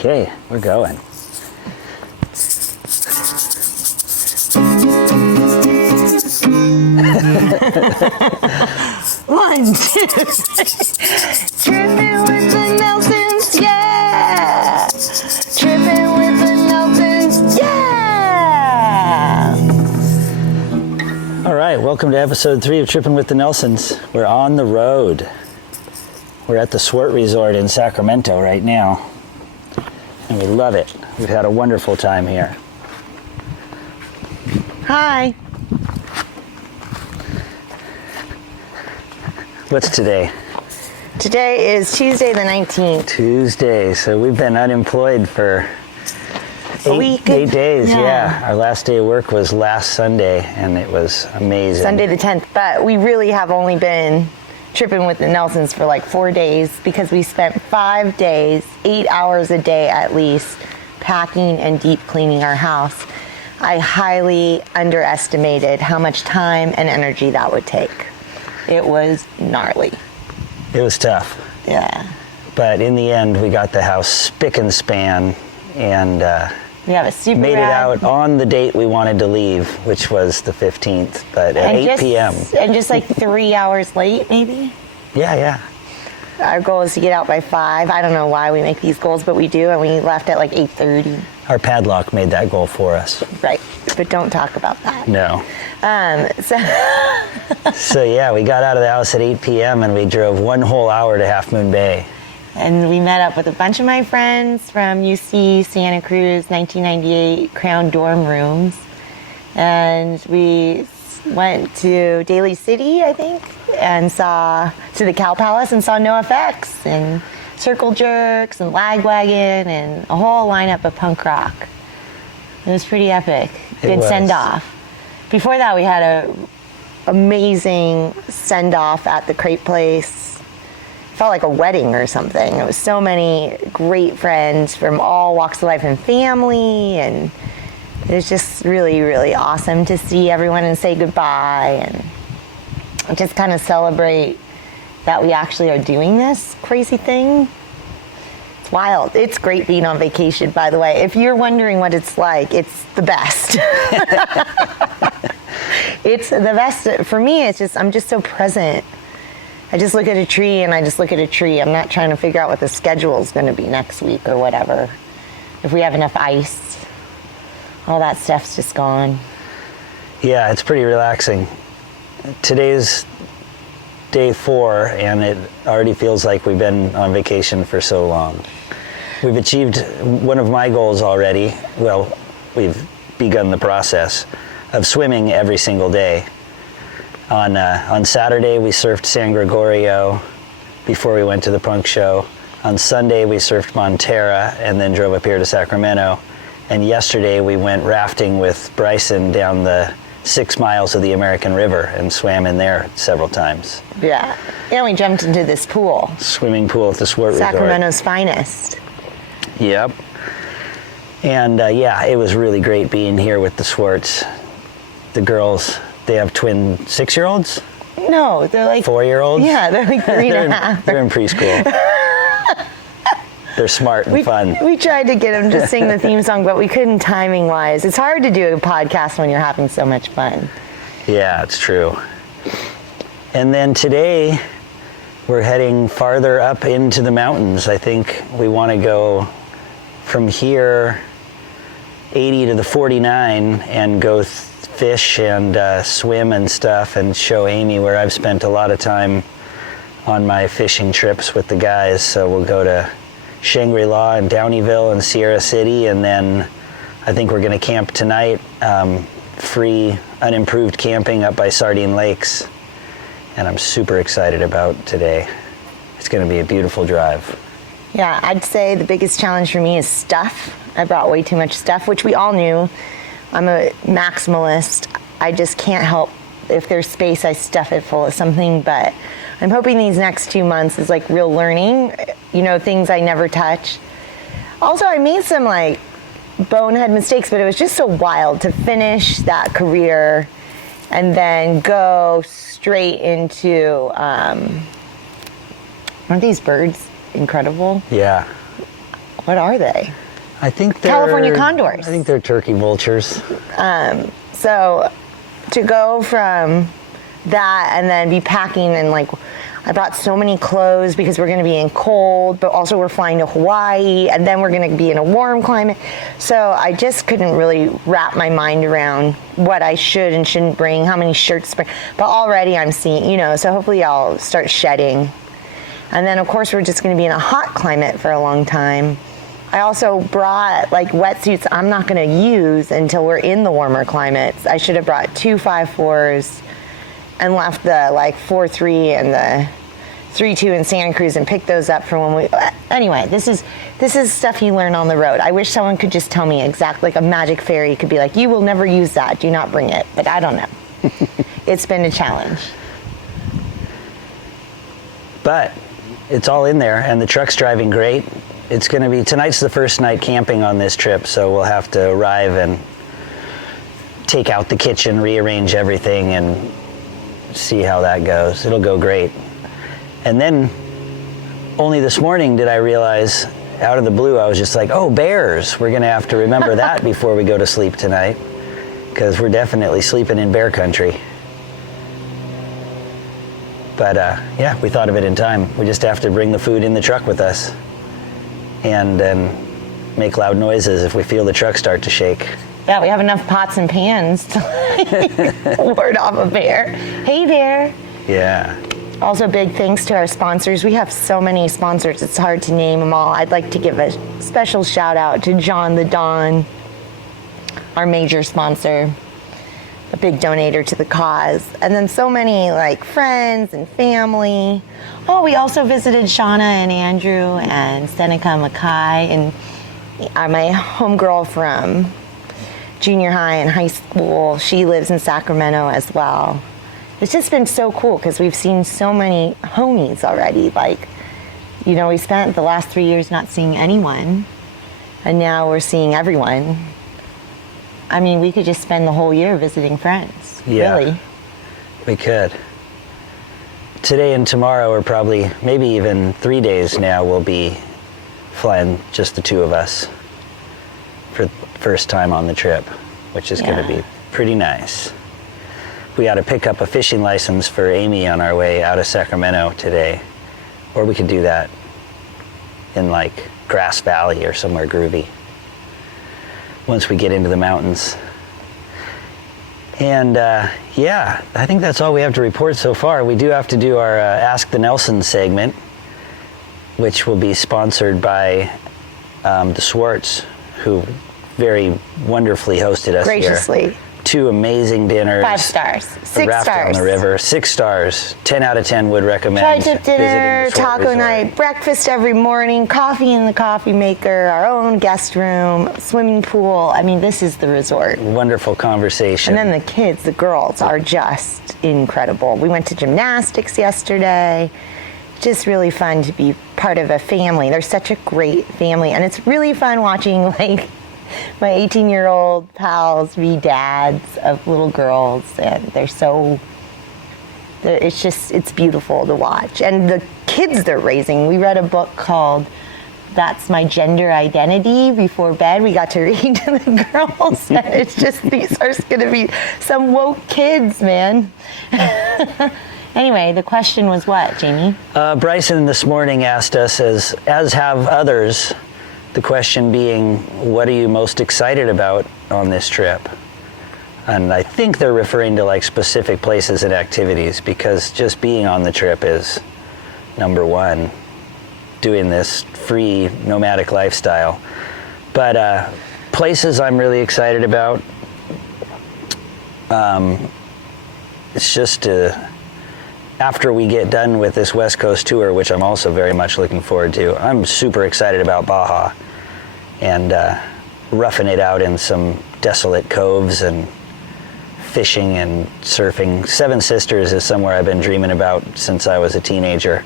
Okay, we're going. One, two, Trippin' with the Nelsons, yeah! Trippin' with the Nelsons, yeah! All right, welcome to episode 3 of Trippin' with the Nelsons. We're on the road. We're at the Swart Resort in Sacramento right now. And we love it. We've had a wonderful time here. Hi. What's today? Today is Tuesday the 19th. Tuesday. So we've been unemployed for eight days. Yeah. Our last day of work was last Sunday, and it was amazing. Sunday the 10th. But we really have only been tripping with the Nelsons for like 4 days because we spent 5 days, 8 hours a day at least, packing and deep cleaning our house. I highly underestimated how much time and energy that would take. It was gnarly. It was tough. Yeah. But in the end, we got the house spick and span, and we have a super made it out on the date we wanted to leave, which was the 15th, but at 8 p.m. And just like 3 hours late, maybe? Yeah. Our goal is to get out by 5. I don't know why we make these goals, but we do, and we left at like 8:30. Our padlock made that goal for us. Right, but don't talk about that. No. So So yeah, we got out of the house at 8 p.m. and we drove 1 whole hour to Half Moon Bay. And we met up with a bunch of my friends from UC Santa Cruz 1998 Crown dorm rooms. And we went to Daly City, I think, and saw to the Cow Palace and saw NoFX and Circle Jerks and Lagwagon and a whole lineup of punk rock. It was pretty epic. Good send-off. Before that, we had a amazing send-off at the Crepe Place. Felt like a wedding or something. It was so many great friends from all walks of life and family, and it was just really, really awesome to see everyone and say goodbye and just kind of celebrate that we actually are doing this crazy thing. It's wild. It's great being on vacation, by the way. If you're wondering what it's like, it's the best. It's the best. For me, I'm just so present. I just look at a tree and I just look at a tree. I'm not trying to figure out what the schedule is going to be next week or whatever. If we have enough ice, all that stuff's just gone. Yeah, it's pretty relaxing. Today's day 4 and it already feels like we've been on vacation for so long. We've achieved one of my goals already. Well, we've begun the process of swimming every single day. On Saturday, we surfed San Gregorio before we went to the punk show. On Sunday, we surfed Montera and then drove up here to Sacramento. And yesterday, we went rafting with Bryson down the 6 miles of the American River and swam in there several times. Yeah. And we jumped into this pool. Swimming pool at the Swart Resort. Sacramento's finest. Yep. And yeah, it was really great being here with the Swarts. The girls, they have twin 6-year-olds? No, they're like 4-year-olds? Yeah, they're like 3 and a half. They're in preschool. They're smart and fun. We tried to get them to sing the theme song, but we couldn't timing-wise. It's hard to do a podcast when you're having so much fun. Yeah, it's true. And then today, we're heading farther up into the mountains. I think we want to go from here 80 to the 49 and go fish and swim and stuff and show Amy where I've spent a lot of time on my fishing trips with the guys. So we'll go to Shangri-La and Downeyville and Sierra City, and then I think we're going to camp tonight, free, unimproved camping up by Sardine Lakes, and I'm super excited about today. It's going to be a beautiful drive. Yeah, I'd say the biggest challenge for me is stuff. I brought way too much stuff, which we all knew. I'm a maximalist. I just can't help. If there's space, I stuff it full of something, but I'm hoping these next 2 months is like real learning, things I never touch. Also, I made some like bonehead mistakes, but it was just so wild to finish that career and then go straight into, aren't these birds incredible? Yeah. What are they? I think they're California condors. I think they're turkey vultures. So to go from that and then be packing and like, I brought so many clothes because we're going to be in cold, but also we're flying to Hawaii and then we're going to be in a warm climate. So I just couldn't really wrap my mind around what I should and shouldn't bring, how many shirts to bring. But already I'm seeing, so hopefully I'll start shedding. And then of course we're just going to be in a hot climate for a long time. I also brought like wetsuits I'm not going to use until we're in the warmer climates. I should have brought 2 5.4s and left the like 4.3 and the 3.2 in Santa Cruz and picked those up for when we. Anyway, this is stuff you learn on the road. I wish someone could just tell me exactly, like a magic fairy could be like, you will never use that. Do not bring it. But I don't know. It's been a challenge. But it's all in there, and the truck's driving great. It's going to be, tonight's the first night camping on this trip, so we'll have to arrive and take out the kitchen, rearrange everything, and see how that goes. It'll go great. And then only this morning did I realize, out of the blue, I was just like, oh, bears. We're going to have to remember that before we go to sleep tonight, because we're definitely sleeping in bear country. But yeah, we thought of it in time. We just have to bring the food in the truck with us and then make loud noises if we feel the truck start to shake. Yeah, we have enough pots and pans to ward off a bear. Hey, bear. Yeah. Also, big thanks to our sponsors. We have so many sponsors, it's hard to name them all. I'd like to give a special shout out to John the Don, our major sponsor, a big donator to the cause. And then so many like friends and family. Oh, we also visited Shauna and Andrew and Seneca Mackay and my homegirl from junior high and high school. She lives in Sacramento as well. It's just been so cool because we've seen so many homies already. Like, we spent the last 3 years not seeing anyone, and now we're seeing everyone. I mean, we could just spend the whole year visiting friends. Yeah, really. We could. Today and tomorrow, or probably maybe even 3 days now, we'll be flying just the two of us for the first time on the trip, which is going to be pretty nice. We ought to pick up a fishing license for Amy on our way out of Sacramento today. Or we could do that in like Grass Valley or somewhere groovy once we get into the mountains. And yeah, I think that's all we have to report so far. We do have to do our Ask the Nelson segment, which will be sponsored by the Swartz, who very wonderfully hosted us graciously. Here. 2 amazing dinners. 5 stars. 6 raft stars. on the river. 6 stars. 10 out of 10 would recommend. Tri-tip dinner, visiting the Swart taco Resort. night, breakfast every morning, coffee in the coffee maker, our own guest room, swimming pool. I mean, this is the resort. Wonderful conversation. And then the kids, the girls, are just incredible. We went to gymnastics yesterday. Just really fun to be part of a family. They're such a great family. And it's really fun watching, like, my 18-year-old pals be dads of little girls, and it's beautiful to watch. And the kids they're raising, we read a book called That's My Gender Identity before bed. We got to read to the girls, and it's just, these are going to be some woke kids, man. Anyway, the question was what, Jamie? Bryson this morning asked us, as have others, the question being, what are you most excited about on this trip? And I think they're referring to like specific places and activities, because just being on the trip is number one, doing this free nomadic lifestyle. But places I'm really excited about, it's just after we get done with this West Coast tour, which I'm also very much looking forward to, I'm super excited about Baja and roughing it out in some desolate coves and fishing and surfing. Seven Sisters is somewhere I've been dreaming about since I was a teenager.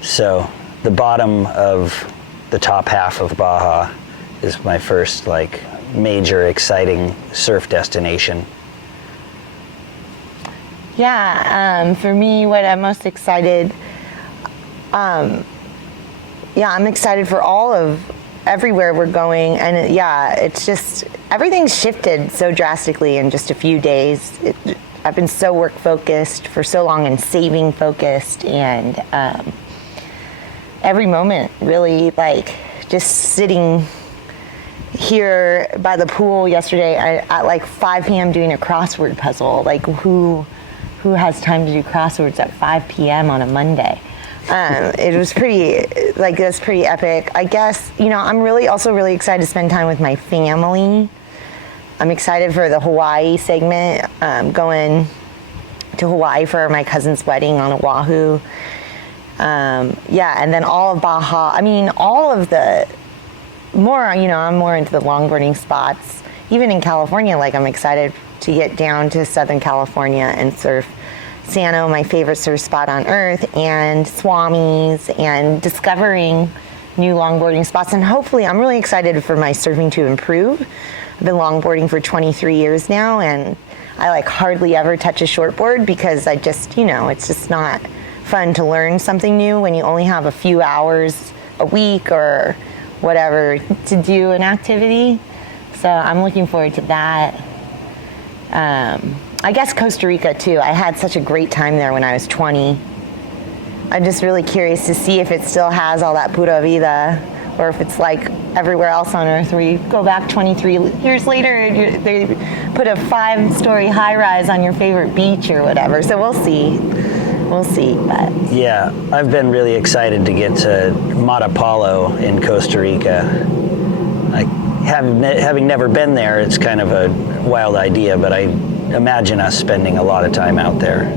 So the bottom of the top half of Baja is my first like major exciting surf destination. Yeah, for me, what I'm most excited, I'm excited for all of everywhere we're going. And yeah, it's just, everything's shifted so drastically in just a few days. I've been so work focused for so long and saving focused, and every moment really, like, just sitting here by the pool yesterday at like 5 p.m. doing a crossword puzzle. Like, who has time to do crosswords at 5 p.m. on a Monday? It was that's pretty epic. I guess, I'm also really excited to spend time with my family. I'm excited for the Hawaii segment, going to Hawaii for my cousin's wedding on Oahu. And then all of Baja. I mean, all of the more, I'm more into the longboarding spots. Even in California, like, I'm excited to get down to Southern California and surf Sano, my favorite surf spot on earth, and Swami's, and discovering new longboarding spots. And hopefully, I'm really excited for my surfing to improve. I've been longboarding for 23 years now, and I like hardly ever touch a shortboard because I just, it's just not fun to learn something new when you only have a few hours a week or whatever to do an activity. So I'm looking forward to that. I guess Costa Rica too. I had such a great time there when I was 20. I'm just really curious to see if it still has all that pura vida, or if it's like everywhere else on earth where you go back 23 years later, they put a 5-story high-rise on your favorite beach or whatever. So we'll see. But yeah, I've been really excited to get to Matapalo in Costa Rica. Having never been there, it's kind of a wild idea, but I imagine us spending a lot of time out there.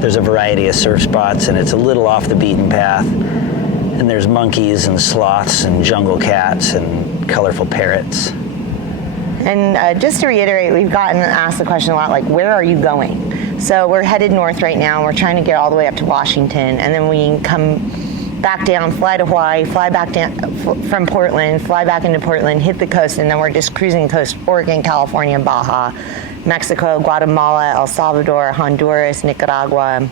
There's a variety of surf spots, and it's a little off the beaten path. And there's monkeys and sloths and jungle cats and colorful parrots. And just to reiterate, we've gotten asked the question a lot, like, where are you going? So we're headed north right now. We're trying to get all the way up to Washington, and then we come back down, fly to Hawaii, fly back down from Portland, fly back into Portland, hit the coast, and then we're just cruising the coast: Oregon, California, Baja, Mexico, Guatemala, El Salvador, Honduras, Nicaragua,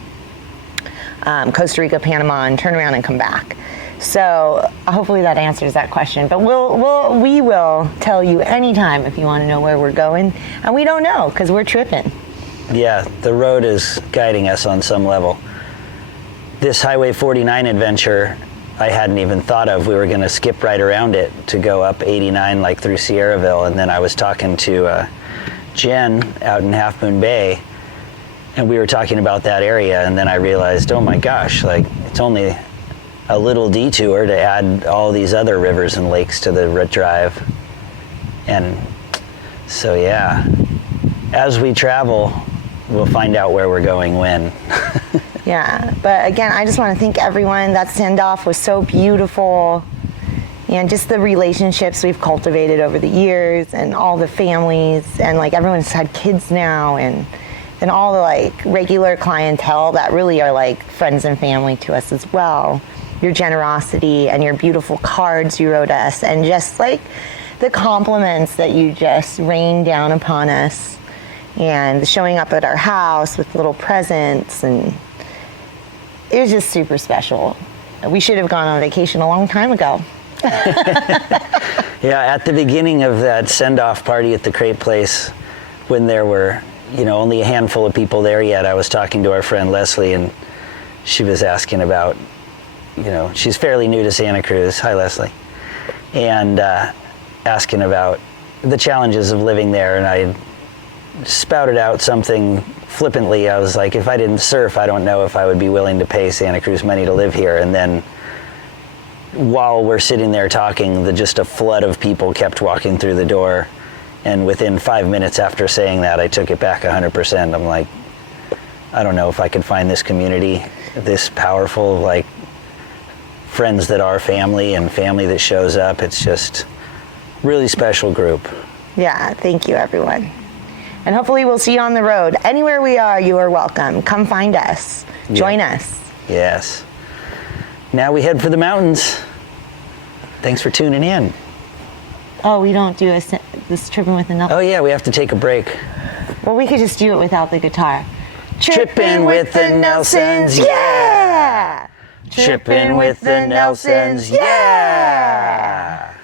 Costa Rica, Panama, and turn around and come back. So hopefully that answers that question. But we will tell you anytime if you want to know where we're going. And we don't know because we're tripping. Yeah, the road is guiding us on some level. This Highway 49 adventure, I hadn't even thought of. We were going to skip right around it to go up 89 like through Sierraville. And then I was talking to Jen out in Half Moon Bay, and we were talking about that area. And then I realized, oh my gosh, like, it's only a little detour to add all these other rivers and lakes to the drive. And so, yeah, as we travel, we'll find out where we're going when. Yeah, but again, I just want to thank everyone. That send-off was so beautiful. And just the relationships we've cultivated over the years, and all the families, and like everyone's had kids now, and all the like regular clientele that really are like friends and family to us as well. Your generosity and your beautiful cards you wrote us, and just like the compliments that you just rained down upon us, and showing up at our house with little presents, and it was just super special. We should have gone on vacation a long time ago. Yeah, at the beginning of that send-off party at the Crepe Place, when there were, only a handful of people there yet, I was talking to our friend Leslie, and she was asking about, she's fairly new to Santa Cruz. Hi, Leslie. And asking about the challenges of living there, and I spouted out something flippantly. I was like, if I didn't surf, I don't know if I would be willing to pay Santa Cruz money to live here. And then while we're sitting there talking, just a flood of people kept walking through the door. And within 5 minutes after saying that, I took it back 100%. I'm like, I don't know if I could find this community this powerful, like friends that are family and family that shows up. It's just really special group. Yeah, thank you, everyone. And hopefully we'll see you on the road. Anywhere we are, you are welcome. Come find us. Join us. Yes. Now we head for the mountains. Thanks for tuning in. Oh, we don't do this Trippin' with the Nelsons. Oh yeah, we have to take a break. Well, we could just do it without the guitar. Trippin' with the Nelsons, yeah! Trippin' with the Nelsons, yeah!